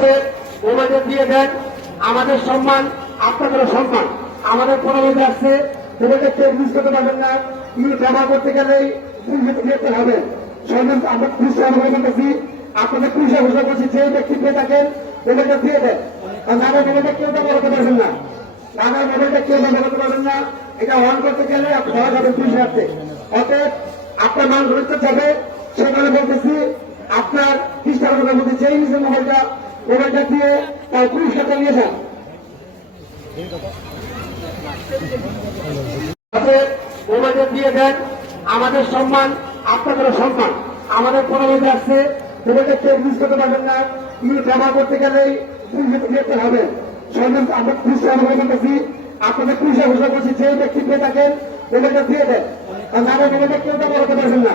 অতএব মোবাইলটা দিয়ে দেন। আমাদের সম্মান, আপনাদেরও সম্মান। আমাদের প্রণালীতে আসছে কেউ মিস করতে পারবেন না। ইউ জমা করতে গেলেই গ্রেপ্তার হবে সম্মান, আমরা পুলিশ অনুভব করতেছি। আপনাদের পুলিশে ঘোষণা করছি। যে ব্যক্তি পেয়ে থাকেন মোবাইলটা দিয়ে দেন। আর নামের মোবাইলটা কেউ ব্যবহার করতে গেলে পুলিশের হাতে। অতএব আপনার মান সেখানে বলতেছি, আপনার খ্রিস্টানের মধ্যে যেই মোবাইলটা তার পুলিশ হাতে নিয়ে যান দেন আমাদের সম্মান আপনাদেরও সম্মান। আমাদের প্রণালীতে আসছে মোবাইলটা কেউ মিস করতে পারবেন না। ইউ জমা করতে পুলিশ গ্রেপ্তার হবে। সম্মান আমরা পুলিশ অনুভব করতেছি। আপনাদের পুলিশে ঘোষণা করছি যে ব্যক্তি পেয়ে থাকেন মোবাইলটা দিয়ে দেন। আর কেউ ব্যবহার করতে পারবেন না।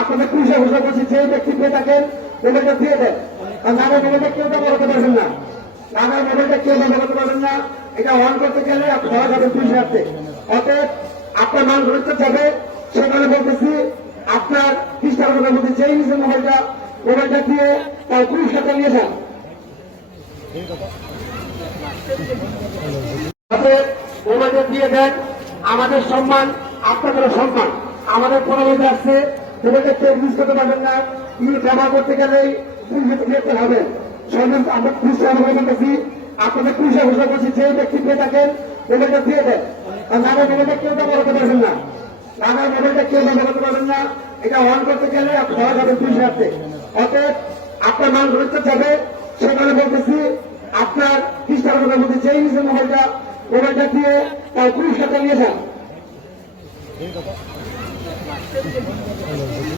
আপনাদের পুলিশে ঘোষণা করছি যে ব্যক্তি পেয়ে থাকেন মোবাইলটা দিয়ে দেন। আর নামের মোবাইলটা কেউ ব্যবহার করতে পারবেন না। নামের মোবাইলটা কেউ ব্যবহার করতে পারবেন না। এটা অন করতে গেলে ধরা যাবে পুলিশের হাতে অতএব আপনার নাম ঘুরতে যাবে। সেখানে বলতেছি, আপনার খ্রিস্টানের মধ্যে যেই নিজের মোবাইলটা মোবাইলটা দিয়ে তার পুলিশ হাতে নিয়ে যান। আমাদের সম্মান আপনাদেরও সম্মান। আমাদের প্রণালীতে আসছে মোবাইলটা কেউ মিস করতে পারবেন না। ইউ জমা করতে পুলিশ গ্রেপ্তার হবে। পুলিশ আপনাদের পুলিশে ঘোষণা করছি যে ব্যক্তি পেয়ে থাকেন দিয়ে দেন। মোবাইলটা কেউ ব্যবহার করতে পারবেন না মোবাইলটা কেউ ব্যবহার করতে পারবেন না, এটা অন করতে গেলে ধরা যাবে পুলিশের হাতে। অতএব আপনার মান ঘুরতে যাবে সেখানে বলতেছি, আপনার খ্রিস্টানের মধ্যে যেই নিজের মোবাইলটা মোবাইলটা দিয়ে তার পুলিশ হাতে নিয়ে যান। Thank you.